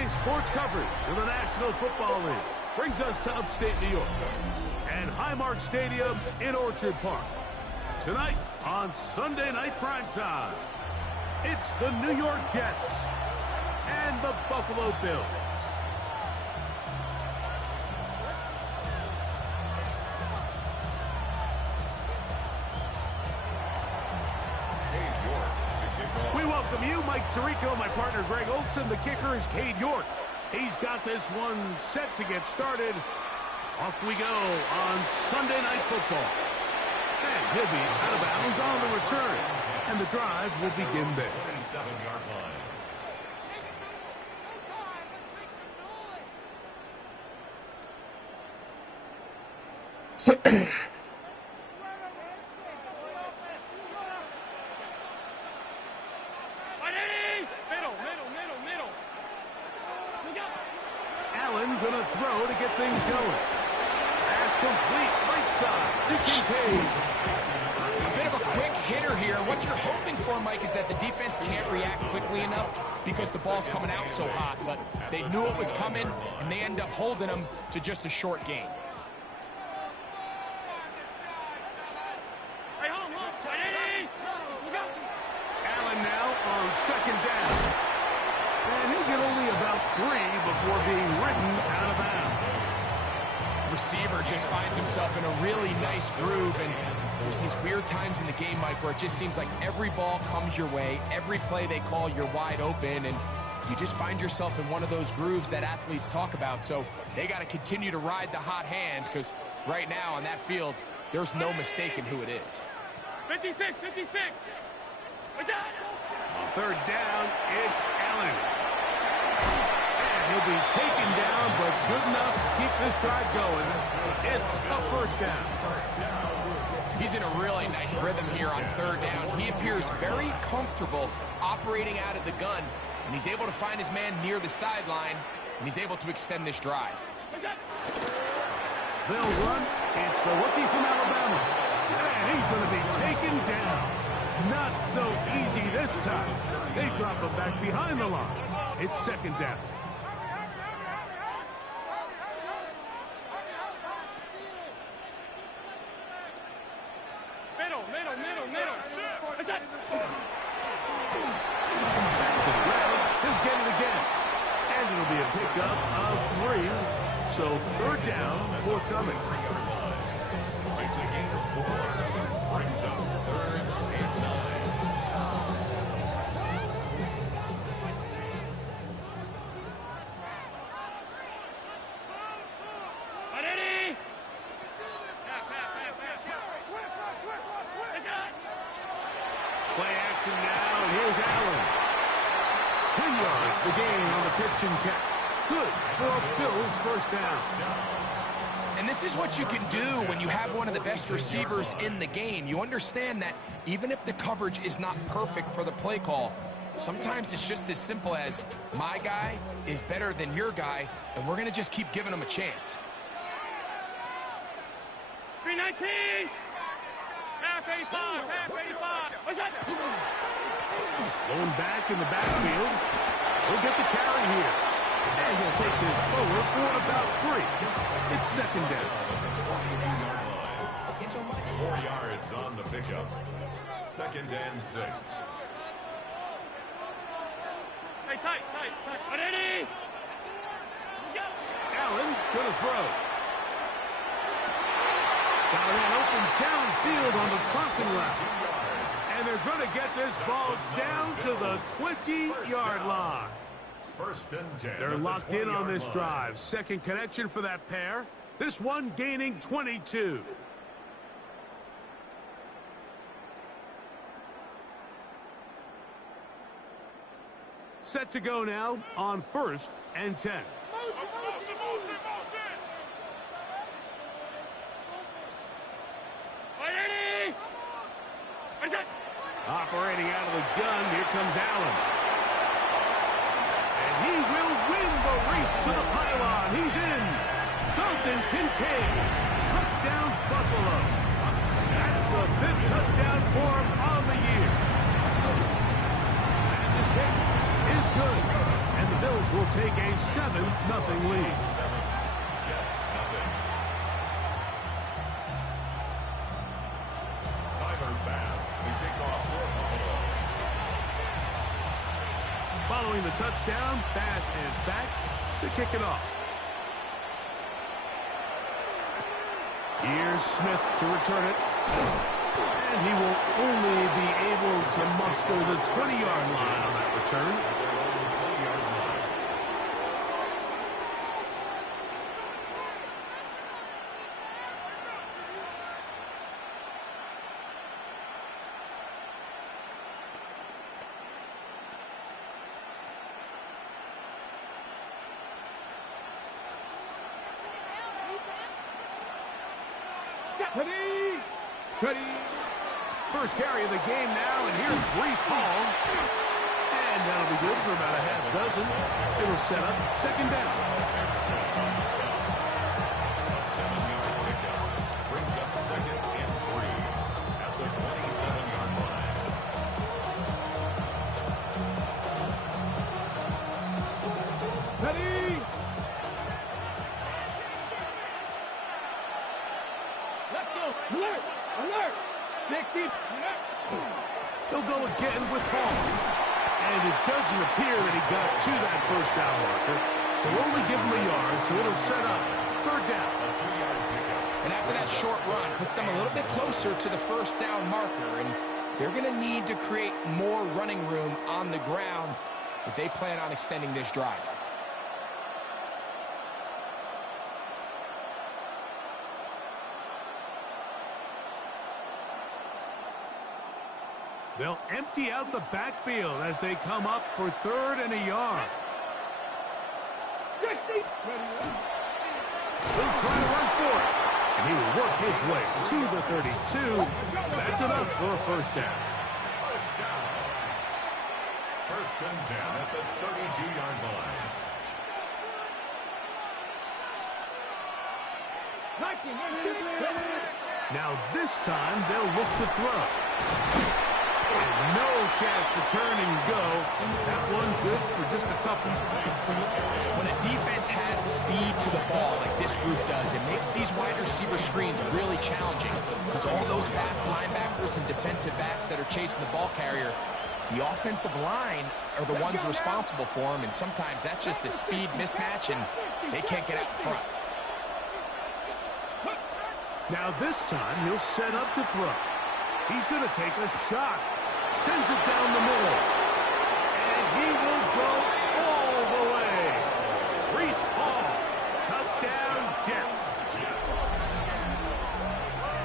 Today's sports coverage of the National Football League brings us to upstate New York and Highmark Stadium in Orchard Park. Tonight on Sunday Night Primetime, it's the New York Jets and the Buffalo Bills. We welcome you, Mike Tirico, my partner Greg Olson. The kicker is Cade York. He's got this one set to get started. Off we go on Sunday Night Football. And he'll be out of bounds on the return. And the drive will begin there. 37-yard line. Allen gonna throw to get things going. Pass complete, right side to Kincaid. A bit of a quick hitter here. What you're hoping for, Mike, is that the defense can't react quickly enough because the ball's coming out so hot. But they knew it was coming, and they end up holding them to just a short gain. Allen now on second down. And he'll get only about 3 before being ridden out of bounds. Receiver just finds himself in a really nice groove, and there's these weird times in the game, Mike, where it just seems like every ball comes your way, every play they call, you're wide open, and you just find yourself in one of those grooves that athletes talk about. So they got to continue to ride the hot hand, because right now on that field, there's no mistaking who it is. 56. On third down, it's Allen. And he'll be taken down, but good enough to keep this drive going. It's a first down. He's in a really nice rhythm here on third down. He appears very comfortable operating out of the gun, and he's able to find his man near the sideline, and he's able to extend this drive. They'll run. It's the rookie from Alabama. And he's going to be taken down. Not so easy this time. They drop him back behind the line. It's second down. Middle. What's that? Back to the ground. He'll get it again. And it'll be a pickup of 3. So third down, forthcoming. It's a gain of 4. Brings up third and 9. Play action now, and here's Allen. 10 yards the gain on the pitch and catch. Good for Bills first down. And this is what you can do when you have one of the best receivers in the game. You understand that even if the coverage is not perfect for the play call, sometimes it's just as simple as my guy is better than your guy, and we're going to just keep giving him a chance. 319. Half 85. What's that? Going back in the backfield. He'll get the carry here. And he'll take this forward for about 3. It's second down. 4 yards on the pickup. Second and 6. Hey, tight. 180. Allen gonna throw. Got a man open downfield on the crossing route. And they're going to get this ball down to the 20-yard line. First and 10. They're locked in on this drive. Second connection for that pair. This one gaining 22. Set to go now on first and 10. Operating out of the gun, here comes Allen. And he will win the race to the pylon. He's in. Dalton Kincaid. Touchdown, Buffalo. That's the 5th touchdown for him on the year. Pass is hit. Is good. And And the Bills will take a 7-0 lead. 7, Jets, nothing. Tyler Bass to kick off for Buffalo. Following the touchdown, Bass is back to kick it off. Here's Smith to return it. And he will only be able to muster the 20-yard line on that return. Ready. First carry of the game now, and here's Breece Hall. And that'll be good for about a half dozen. It'll set up second down. A 7-yard pickup brings up 2nd and 3 at the 27-yard line. Ready. Let's go. Alert. Alert. 60. They'll go again with Hall. And it doesn't appear that he got to that first down marker. They'll only give him a yard, so it'll set up third down. A 2-yard pickup. And after that short run, puts them a little bit closer to the first down marker. And they're going to need to create more running room on the ground if they plan on extending this drive. They'll empty out the backfield as they come up for third and a yard. 60. He'll try to run for it. And he will work his way to the 32. That's enough for a first down. First down. First and 10 at the 32-yard line. Now this time they'll look to throw. And no chance to turn and go. That one good for just a couple. When a defense has speed to the ball like this group does, it makes these wide receiver screens really challenging because all those fast linebackers and defensive backs that are chasing the ball carrier, the offensive line are the ones responsible for them, and sometimes that's just a speed mismatch, and they can't get out in front. Now this time he'll set up to throw. He's going to take a shot. Sends it down the middle. And he will go all the way. Breece Hall. Touchdown, Jets.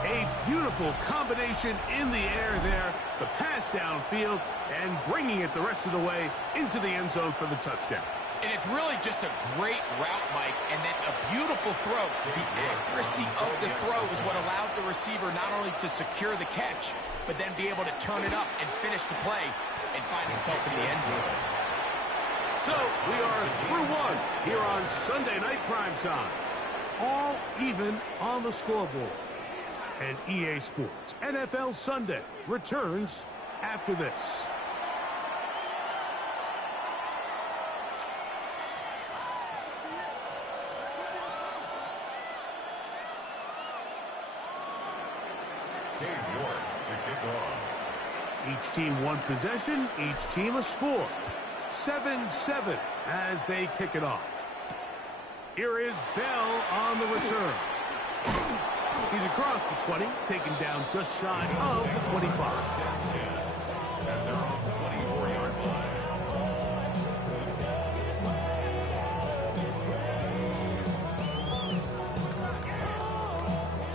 A beautiful combination in the air there. The pass downfield and bringing it the rest of the way into the end zone for the touchdown. And it's really just a great route, Mike, and then a beautiful throw. The accuracy of the throw is what allowed the receiver not only to secure the catch, but then be able to turn it up and finish the play and find himself in the end zone. So we are through one here on Sunday Night Primetime. All even on the scoreboard. And EA Sports NFL Sunday returns after this. Cade York to kick off. Each team one possession, each team a score. 7-7 as they kick it off. Here is Bell on the return. He's across the 20, taken down just shy of the 25. And they're off the 24-yard line.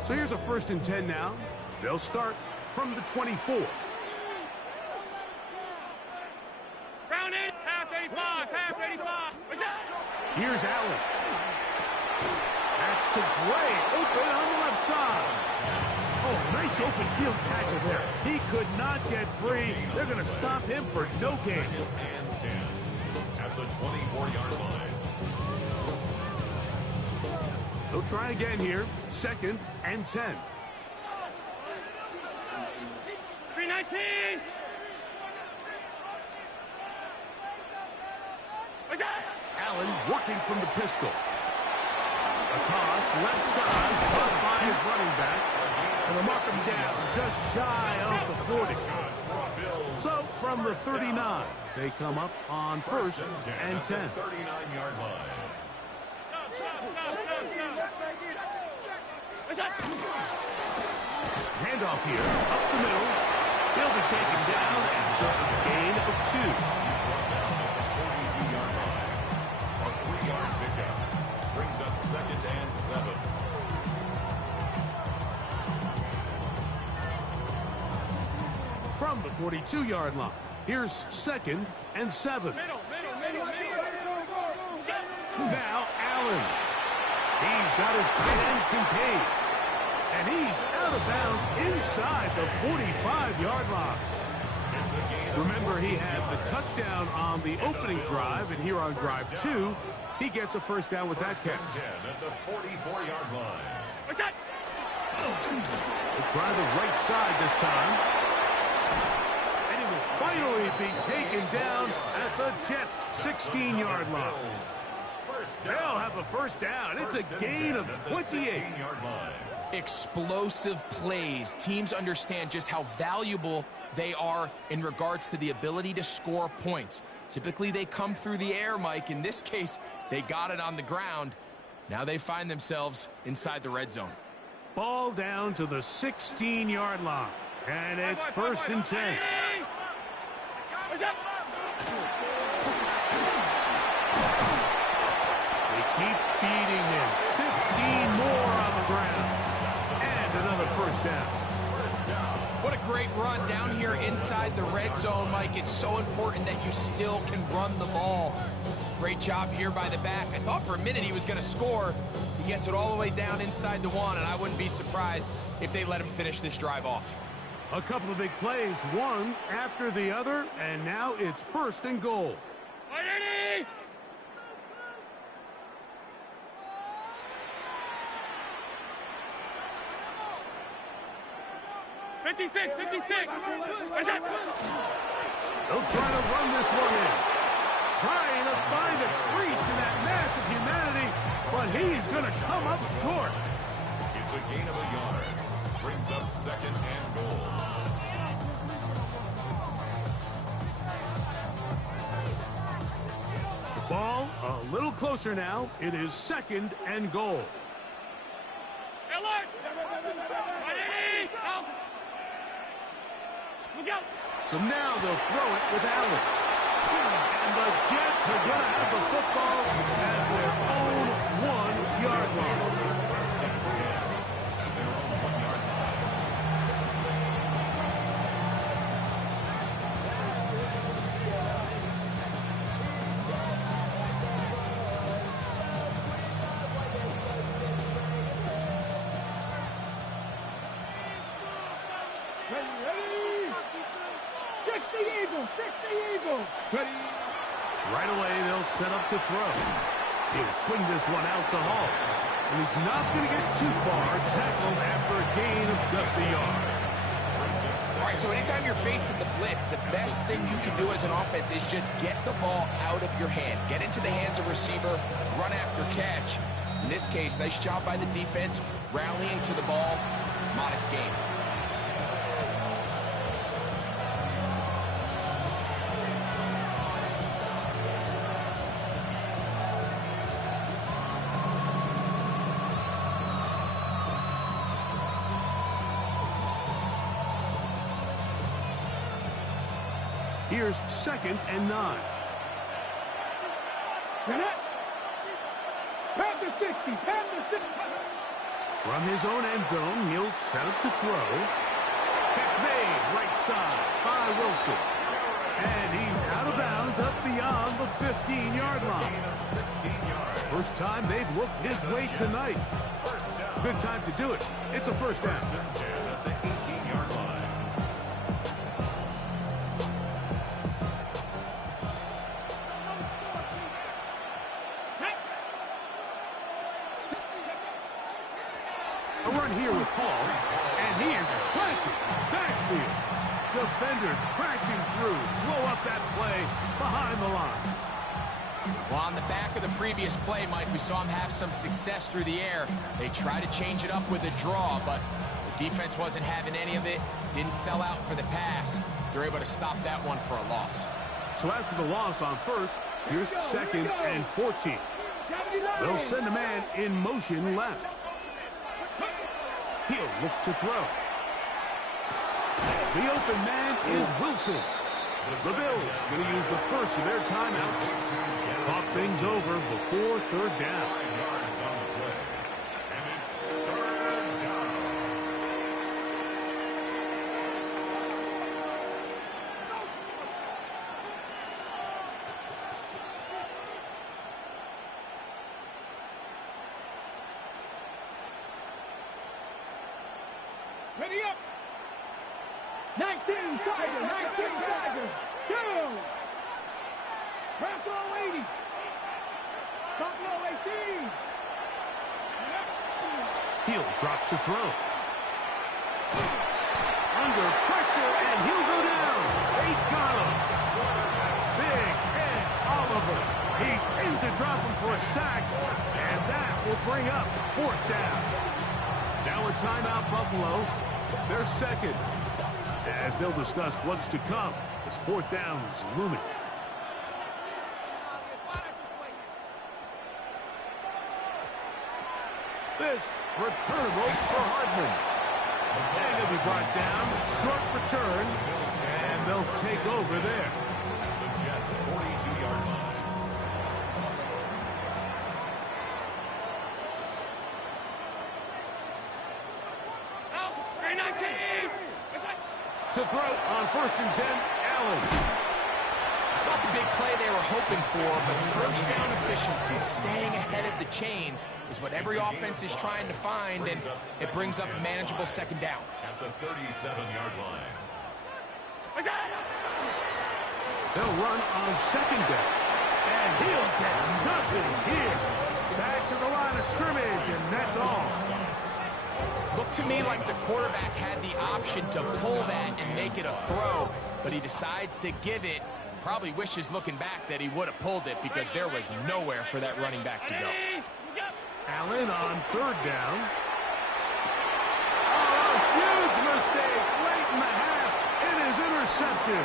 So here's a 1st and 10 now. They'll start from the 24. Round 8, half 85, half 85. What's that? Here's Allen. That's to Gray, open on the left side. Oh, nice open field tackle there. He could not get free. They're going to stop him for no gain. 2nd and 10 at the 24-yard line. They'll try again here. 2nd and 10. 319. Allen working from the pistol. A toss, left side, caught by his running back. And they'll mark him down just shy of the 40. So from the 39, they come up on 1st and 10. 39-yard line. Handoff here, up the middle. He'll be taken down after a gain of 2. 42-yard line. A 3-yard pickup brings up 2nd and 7. From the 42-yard line, here's 2nd and 7. Now Allen. He's got his tight end contained. And he's out of bounds inside the 45-yard line. Remember, he had the touchdown on the opening drive, and here on drive 2, he gets a first down with that catch. 10 at the 44-yard line. We'll try the right side this time. And he will finally be taken down at the Jets' 16-yard line. They'll have a first down. It's a gain of 28. Explosive plays. Teams understand just how valuable they are in regards to the ability to score points. Typically, they come through the air, Mike. In this case, they got it on the ground. Now they find themselves inside the red zone. Ball down to the 16-yard line. And it's 1st and 10. They keep feeding him. 15 more on the ground. And another first down. What a great run down here inside the red zone, Mike. It's so important that you still can run the ball. Great job here by the back. I thought for a minute he was going to score. He gets it all the way down inside the 1, and I wouldn't be surprised if they let him finish this drive off. A couple of big plays, one after the other, and now it's 1st and goal. 56. They'll try to run this one in. Trying to find a crease in that mass of humanity, but he's going to come up short. It's a gain of a yard. Brings up 2nd and goal. The ball a little closer now. It is 2nd and goal. So now they'll throw it with Allen. And the Jets are going to have the football at their own 1-yard line. Right away, they'll set up to throw. He'll swing this one out to Hall. And he's not going to get too far, tackled after a gain of just a yard. All right, so anytime you're facing the blitz, the best thing you can do as an offense is just get the ball out of your hand. Get into the hands of receiver, run after catch. In this case, nice job by the defense, rallying to the ball, modest gain. Here's 2nd and 9. From his own end zone, he'll set up to throw. Catch made, right side by Wilson. And he's out of bounds up beyond the 15-yard line. First time they've looked his way tonight. Good time to do it. It's a first down. At the 18-yard line. A run here with Hall, and he is planted backfield. Defenders crashing through, blow up that play behind the line. Well, on the back of the previous play, Mike, we saw him have some success through the air. They tried to change it up with a draw, but the defense wasn't having any of it. Didn't sell out for the pass. They're able to stop that one for a loss. So after the loss on first, here's second and 14. They'll send a man in motion left. He'll look to throw. The open man is Wilson. The Bills going to use the first of their timeouts. Talk things over before third down. Ready up. 19 Tiger, 19 Tiger. 2. Buffalo 80. Buffalo 18. He'll drop to throw. Under pressure, and he'll go down. They got him. Big Ed Oliver. He's in to drop him for a sack, and that will bring up fourth down. Now a timeout, Buffalo. They're second, as they'll discuss what's to come as fourth down is looming. This returnable for Hardman. And he'll be brought down. Short return, and they'll take over there. The Jets' 42-yard line. To throw on first and 10, Allen. It's not the big play they were hoping for, but first down efficiency, staying ahead of the chains, is what every offense is trying to find, and it brings up a manageable second down. At the 37-yard line. They'll run on second down, and he'll get nothing here. Back to the line of scrimmage, and that's all. Looked to me like the quarterback had the option to pull that and make it a throw, but he decides to give it. Probably wishes looking back that he would have pulled it because there was nowhere for that running back to go. Allen on third down. Oh, a huge mistake late in the half. It is intercepted.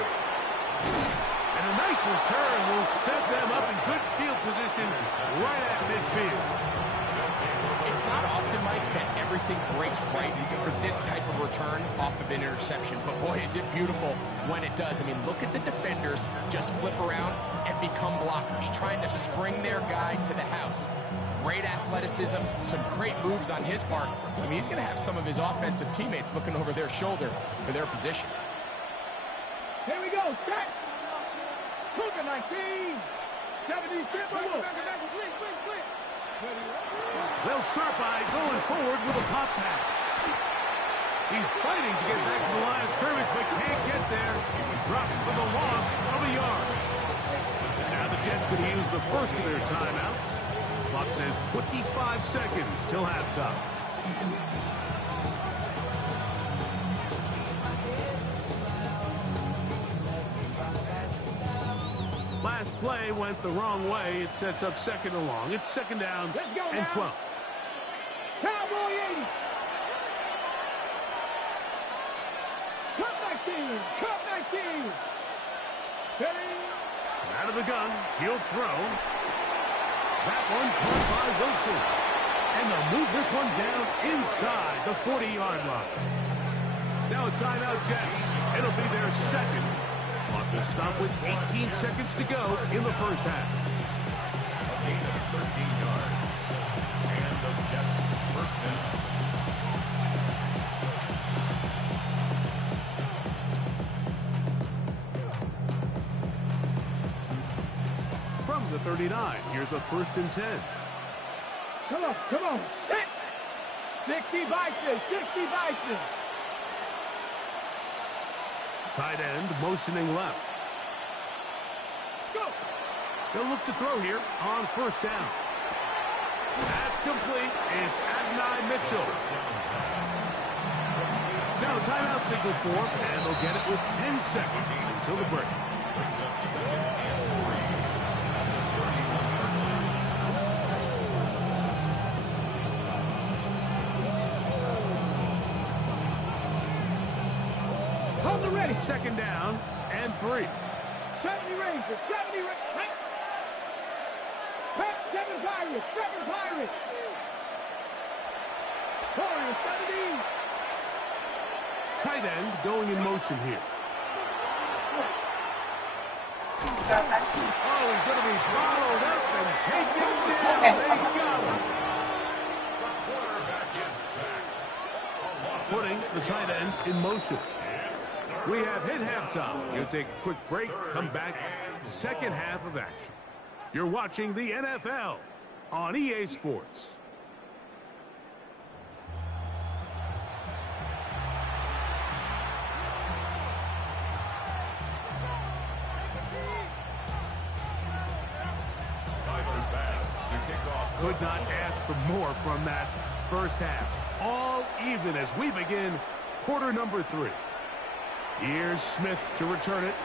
And a nice return will set them up in good field position right at midfield. It's not often, Mike, that everything breaks right for this type of return off of an interception. But, boy, is it beautiful when it does. I mean, look at the defenders just flip around and become blockers, trying to spring their guy to the house. Great athleticism, some great moves on his part. I mean, he's going to have some of his offensive teammates looking over their shoulder for their position. Here we go. Set. Cougar 19. 70. They'll start by going forward with a pop pass. He's fighting to get back to the line of scrimmage, but can't get there. He's dropped for the loss of a yard. Now the Jets going to use the first of their timeouts. Clock says 25 seconds till halftime. Last play went the wrong way. It sets up second and long. It's second down and 12. Cowboy 80. Cut 19. Cut 19. Steady. Out of the gun. He'll throw. That one caught by Wilson. And they'll move this one down inside the 40-yard line. Now a timeout, Jets. It'll be their second. Clock will stop with 18 seconds to go in the first half. A gain of 13 yards. And the Jets first down. From the 39, here's a first and 10. Come on, come on. 60 Bison, 60 Bison. Tight end motioning left. Let's go. They'll look to throw here on first down. That's complete. It's Adonai Mitchell. Now timeout signal for him, and they'll get it with 10 seconds until the break. Brings up second and 3. At the 31-yard the ready. Second down and 3. 70 Rangers, 70 Rangers. 7 Pirates, 7 Pirates. 70. Tight end going in motion here. Oh, he's going to be followed up and taken down. They got him. The quarterback is sacked. Putting the tight end in motion. We have hit halftime. We'll take a quick break, come back, second half of action. You're watching the NFL on EA Sports. Tyler Bass to kick off. Could not ask for more from that first half. All even as we begin quarter number 3. Here's Smith to return it.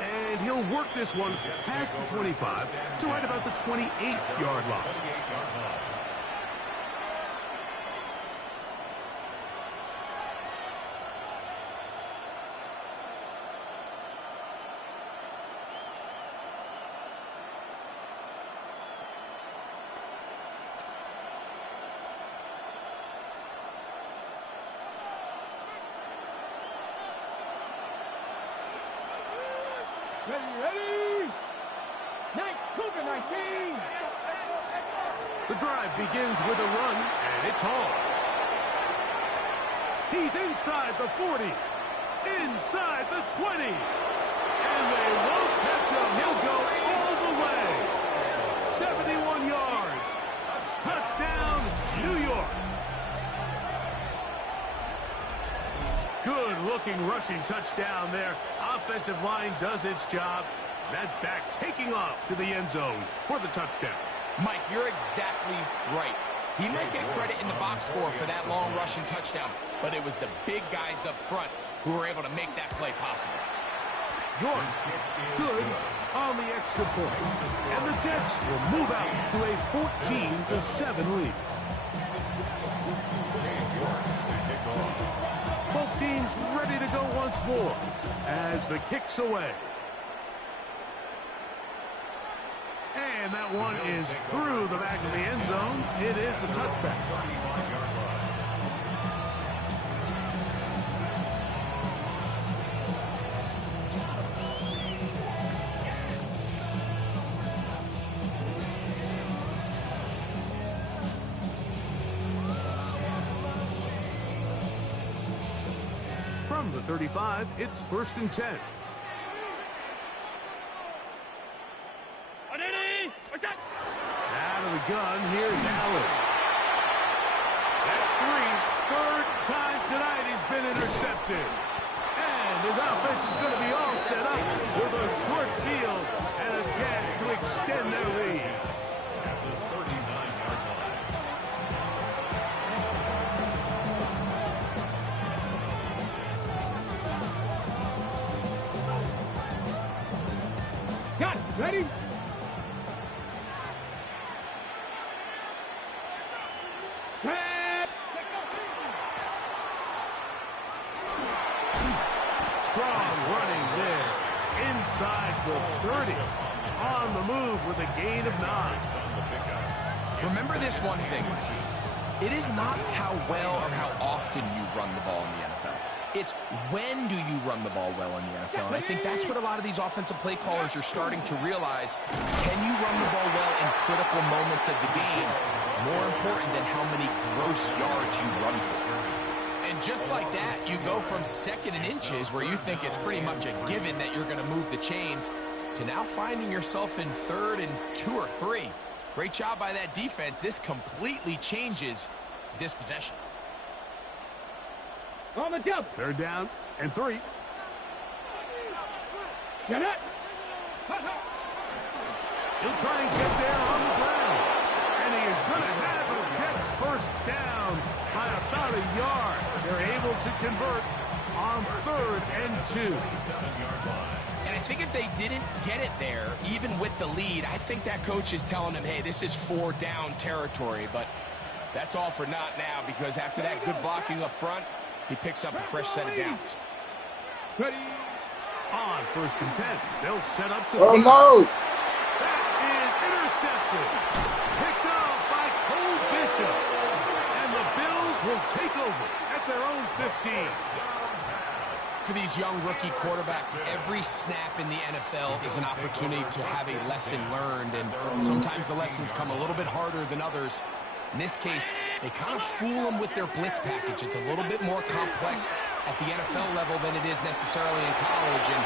And he'll work this one past the 25 to right about the 28-yard line. Ready. 19. The drive begins with a run, and it's Hall. He's inside the 40, inside the 20, and they won't catch him. He'll go all the way. 71 yards. Touchdown, New York. Good-looking rushing touchdown there. Offensive line does its job. That back taking off to the end zone for the touchdown. Mike, you're exactly right. He might get credit in the box score for that long rushing touchdown, but it was the big guys up front who were able to make that play possible. York, good on the extra point. And the Jets will move out to a 14-7 lead. Both teams ready to go once more as the kick's away. And that one is through the back of the end zone. It is a touchback. From the 35, it's 1st and 10. Out of the gun, here's Allen. That's 3. Third time tonight he's been intercepted. And his offense is going to be all set up with a short field and a chance to extend their lead. At the 39-yard line. Got it. Ready? Strong running there. Inside the 30. On the move with a gain of 9. Remember this one thing. It is not how well or how often you run the ball in the NFL. It's when do you run the ball well in the NFL. And I think that's what a lot of these offensive play callers are starting to realize. Can you run the ball well in critical moments of the game? More important than how many gross yards you run for. And just like that, you go from 2nd and inches, where you think it's pretty much a given that you're going to move the chains, to now finding yourself in 3rd and 2 or 3. Great job by that defense. This completely changes this possession. On the jump. 3rd down and 3. Get it. He'll try and get there on the ground. And he is going to have a Jets first down by about a yard. They're able to convert on 3rd and 2. And I think if they didn't get it there, even with the lead, I think that coach is telling them, hey, this is 4 down territory. But that's all for naught now, because after that good blocking up front, He picks up a fresh set of downs. Ready. On 1st and 10. They'll set up to Oh, no. That is intercepted. Picked off by Cole Bishop. And the Bills will take over at their own 15. For these young rookie quarterbacks, every snap in the NFL is an opportunity to have a lesson learned, and sometimes the lessons come a little bit harder than others. In this case, they kind of fool them with their blitz package. It's a little bit more complex at the NFL level than it is necessarily in college, and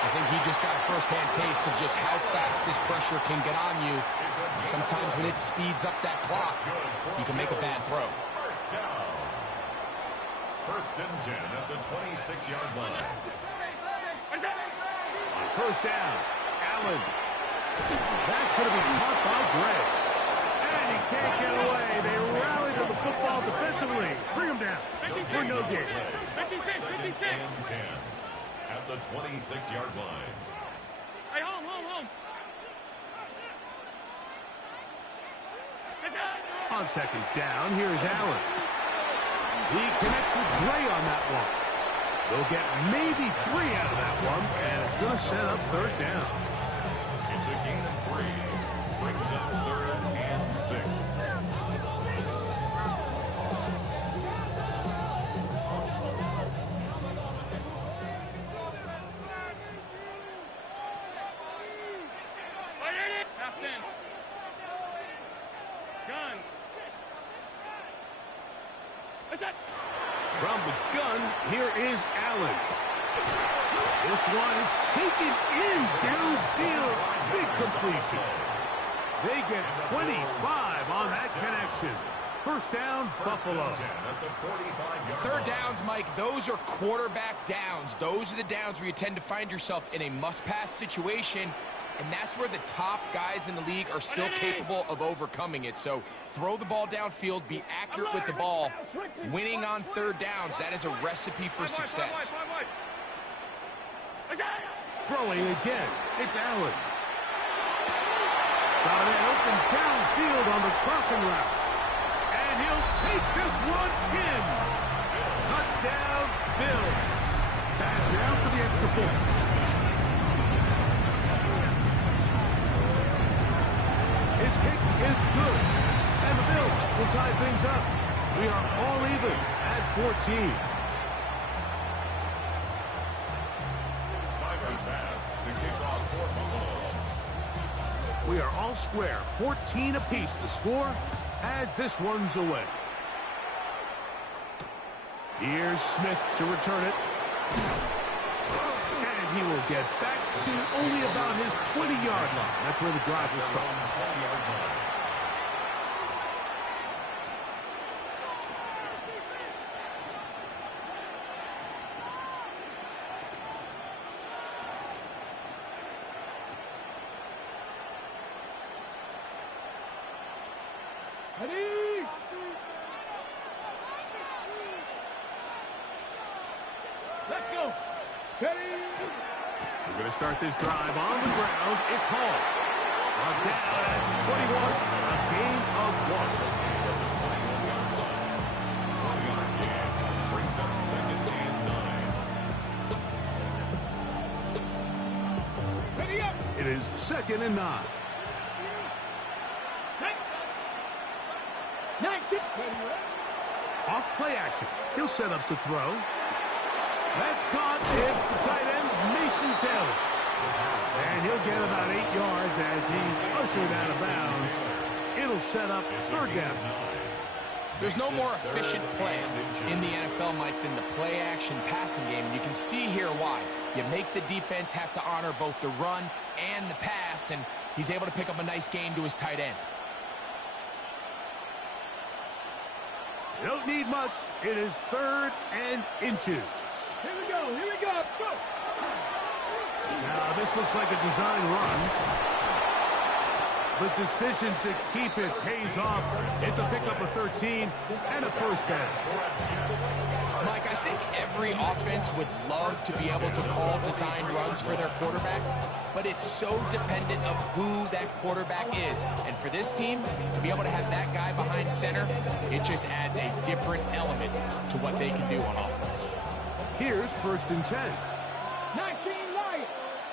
I think he just got a first-hand taste of just how fast this pressure can get on you. And sometimes when it speeds up that clock, you can make a bad throw. First and 10 at the 26-yard line. On 1st down, Allen. That's going to be caught by Gray. And he can't get away. They rally to the football defensively. Bring him down for no gain. 56, 56. Second and 10 at the 26-yard line. Hey, home. On 2nd down, here's Allen. He connects with Gray on that one. They'll get maybe 3 out of that one, and it's going to set up 3rd down. It's a gain of 3. Brings up 3rd and 6. Half 10. Gun. From the gun, here is Allen. This one is taken in downfield. Big completion. They get 25 on that connection. 1st down, Buffalo. 3rd downs, Mike, those are quarterback downs. Those are the downs where you tend to find yourself in a must-pass situation, and that's where the top guys in the league are still capable of overcoming it. So throw the ball downfield, be accurate with the ball. Winning on 3rd downs, that is a recipe for success. Throwing again, it's Allen. Got it open downfield on the crossing route. And he'll take this one in. Touchdown, Bills. Pass down for the extra point. His kick is good. And the Bills will tie things up. We are all even at 14. We are all square. 14 apiece the score as this one's away. Here's Smith to return it. And he will get back to only about his 20-yard line. That's where the drive will start. Let's go. Steady. We're going to start this drive on the ground. It's Hall. Down at 21. A gain of 1. Brings up 2nd and 9. Ready up. It is 2nd and 9. Off play action. He'll set up to throw. That's caught. It's the tight end, Mason Taylor. And he'll get about 8 yards as he's ushered out of bounds. It'll set up 3rd down. There's no more efficient play in the NFL, Mike, than the play-action passing game. And you can see here why. You make the defense have to honor both the run and the pass, and he's able to pick up a nice gain to his tight end. You don't need much. It is 3rd and inches. Here we go. Go. Now, this looks like a design run. The decision to keep it pays off. It's a pickup of 13 and a first down. Mike, I think every offense would love to be able to call designed runs for their quarterback, but it's so dependent of who that quarterback is. And for this team, to be able to have that guy behind center, it just adds a different element to what they can do on offense. Here's 1st and 10. 19 Lions.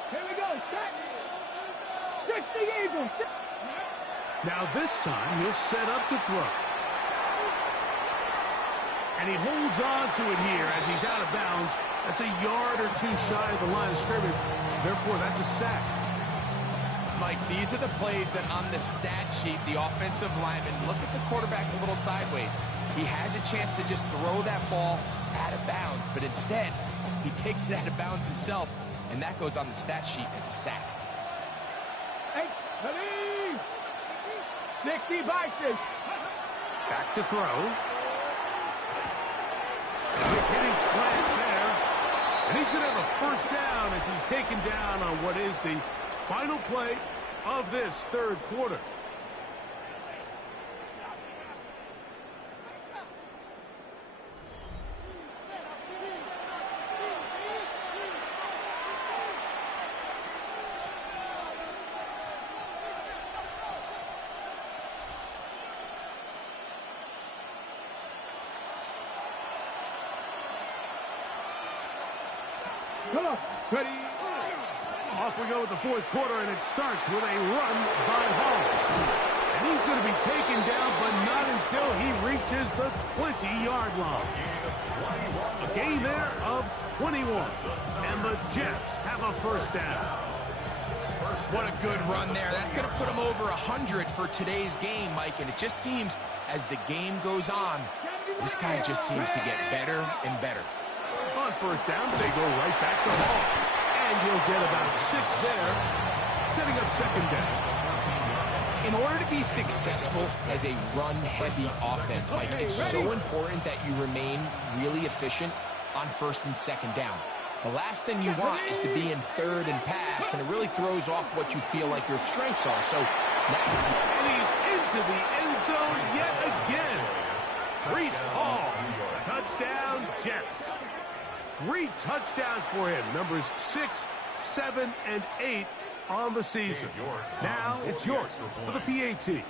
Here we go. Set. 60 Eagles. Now this time, he'll set up to throw. And he holds on to it here as he's out of bounds. That's a yard or two shy of the line of scrimmage. Therefore, that's a sack. Mike, these are the plays that on the stat sheet, the offensive lineman, look at the quarterback a little sideways. He has a chance to just throw that ball out of bounds, but instead, he takes it out of bounds himself, and that goes on the stat sheet as a sack. 60 Vikings. Back to throw. Hitting slant there. And he's going to have a first down as he's taken down on what is the final play of this 3rd quarter. Come on. Ready. Off we go with the 4th quarter, and it starts with a run by Hall. And he's going to be taken down, but not until he reaches the 20-yard line. A gain there of 21. And the Jets have a first down. What a good run there. That's going to put him over 100 for today's game, Mike. And it just seems as the game goes on, this guy just seems to get better and better. On first down, they go right back to Hall. And you'll get about 6 there, setting up 2nd down. In order to be successful as a run-heavy offense, Mike, it's so important that you remain really efficient on 1st and 2nd down. The last thing you want is to be in 3rd and pass, and it really throws off what you feel like your strengths are. So, and he's into the end zone yet again. Breece Hall, touchdown Jets. 3 touchdowns for him. Numbers 6, 7, and 8 on the season. Now it's York for the PAT.